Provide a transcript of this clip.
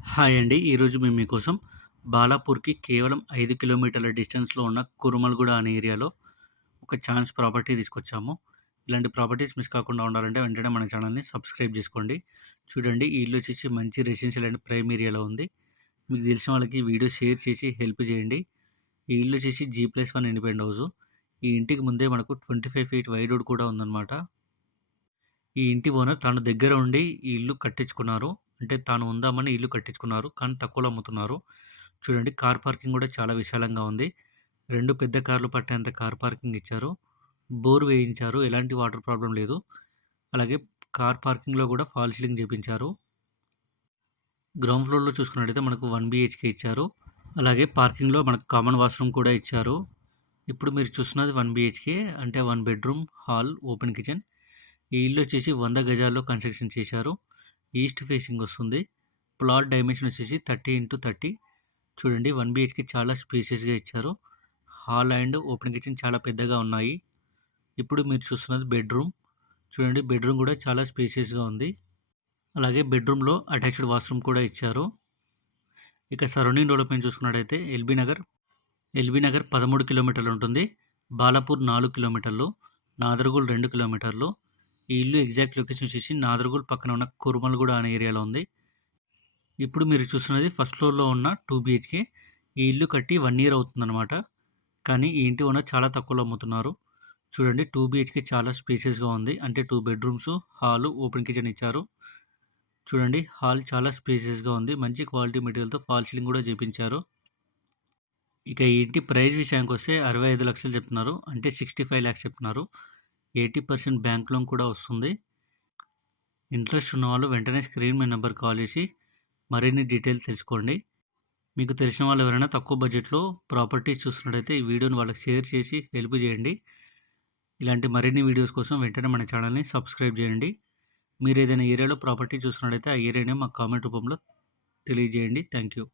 Hi అండి. ఈరోజు మేము మీకోసం బాలాపూర్‌కి కేవలం ఐదు కిలోమీటర్ల డిస్టెన్స్‌లో ఉన్న కురుమల్‌గూడ అనే ఏరియాలో ఒక ఛాన్స్ ప్రాపర్టీ తీసుకొచ్చాము. ఇలాంటి ప్రాపర్టీస్ మిస్ కాకుండా ఉండాలంటే వెంటనే మన ఛానల్‌ని సబ్స్క్రైబ్ చేసుకోండి. చూడండి ఈ ఇల్లు వచ్చేసి మంచి రెసిడెన్షియల్ అండ్ ప్రైమ్ ఏరియాలో ఉంది. మీకు తెలిసిన వాళ్ళకి వీడియో షేర్ చేసి హెల్ప్ చేయండి. ఈ ఇల్లు వచ్చేసి జీ+1 ఇండిపెండెంట్ హౌస్ ఈ ఇంటికి ముందే మనకు 25 ఫీట్ వైడ్ రోడ్ కూడా ఉందన్నమాట. ఈ ఇంటి ఓనర్ తన దగ్గర ఉండి ఈ ఇల్లు కట్టించుకున్నారు. అంటే తాను ఉందామని ఇల్లు కట్టించుకున్నారు. కానీ తక్కువలో అమ్ముతున్నారు. చూడండి కార్ పార్కింగ్ కూడా చాలా విశాలంగా ఉంది. రెండు పెద్ద కార్లు పట్టేంత కార్ పార్కింగ్ ఇచ్చారు. బోర్ వేయించారు. ఎలాంటి వాటర్ ప్రాబ్లం లేదు. అలాగే కార్ పార్కింగ్‌లో కూడా ఫాల్ సీలింగ్ చేపించారు. గ్రౌండ్ ఫ్లోర్‌లో చూసుకున్నట్టయితే మనకు వన్ బీహెచ్‌కే ఇచ్చారు. అలాగే పార్కింగ్‌లో మనకు కామన్ వాష్‌రూమ్ కూడా ఇచ్చారు. ఇప్పుడు మీరు చూస్తున్నది వన్ బీహెచ్‌కే అంటే one bedroom, hall, open kitchen. ఈ ఇల్లు వచ్చేసి వంద గజాల్లో కన్‌స్ట్రక్షన్ చేశారు. ఈస్ట్ ఫేసింగ్ వస్తుంది. ప్లాట్ డైమెన్షన్ వచ్చేసి 30x30 చూడండి వన్ బిహెచ్కి చాలా స్పేసియస్గా ఇచ్చారు. హాల్ అండ్ ఓపెన్ కిచెన్ చాలా పెద్దగా ఉన్నాయి. ఇప్పుడు మీరు చూస్తున్నది బెడ్‌రూమ్. చూడండి బెడ్‌రూమ్ కూడా చాలా స్పేసియస్గా ఉంది. అలాగే బెడ్‌రూమ్‌లో అటాచ్డ్ వాష్‌రూమ్ కూడా ఇచ్చారు. ఇక సరౌండింగ్ డెవలప్‌మెంట్ చూసుకున్నట్టయితే ఎల్బీ నగర్, ఎల్బీ నగర్ 13 కిలోమీటర్లు ఉంటుంది. బాలాపూర్ నాలుగు కిలోమీటర్లు, నాదర్గూల్ రెండు కిలోమీటర్లు. ఈ ఇల్లు ఎగ్జాక్ట్ లొకేషన్ వచ్చేసి నాదర్గూల్ పక్కన ఉన్న కురుమల్‌గూడ అనే ఏరియాలో ఉంది. ఇప్పుడు మీరు చూస్తున్నది ఫస్ట్ ఫ్లోర్‌లో ఉన్న టూ బీహెచ్‌కే. ఈ ఇల్లు కట్టి వన్ ఇయర్ అవుతుందన్నమాట. కానీ ఈ ఇంటి ఓనర్ చాలా తక్కువలో అమ్ముతున్నారు. చూడండి టూ బీహెచ్‌కే చాలా స్పేసియస్గా ఉంది. అంటే two bedrooms, hall open kitchen ఇచ్చారు. చూడండి హాల్ చాలా స్పేసియస్గా ఉంది. మంచి క్వాలిటీ మెటీరియల్‌తో ఫాల్ సీలింగ్ కూడా చేపించారు. ఇక ఈ ఇంటి ప్రైస్ విషయానికొస్తే 65 లక్షలు చెప్తున్నారు. అంటే సిక్స్టీ ఫైవ్ ల్యాక్స్ చెప్తున్నారు. 80% బ్యాంక్ లోన్ కూడా వస్తుంది. ఇంట్రెస్ట్ ఉన్న వాళ్ళు వెంటనే స్క్రీన్ మీ నెంబర్ కాల్ చేసి మరిన్ని డీటెయిల్స్ తెలుసుకోండి. మీకు తెలిసిన వాళ్ళు ఎవరైనా తక్కువ బడ్జెట్‌లో ప్రాపర్టీస్ చూస్తున్నట్టయితే ఈ వీడియోని వాళ్ళకి షేర్ చేసి హెల్ప్ చేయండి. ఇలాంటి మరిన్ని వీడియోస్ కోసం వెంటనే మన ఛానల్‌ని సబ్స్క్రైబ్ చేయండి. మీరు ఏదైనా ఏరియాలో ప్రాపర్టీ చూస్తున్నట్టయితే ఆ ఏరియానే మాకు కామెంట్ రూపంలో తెలియజేయండి. Thank you.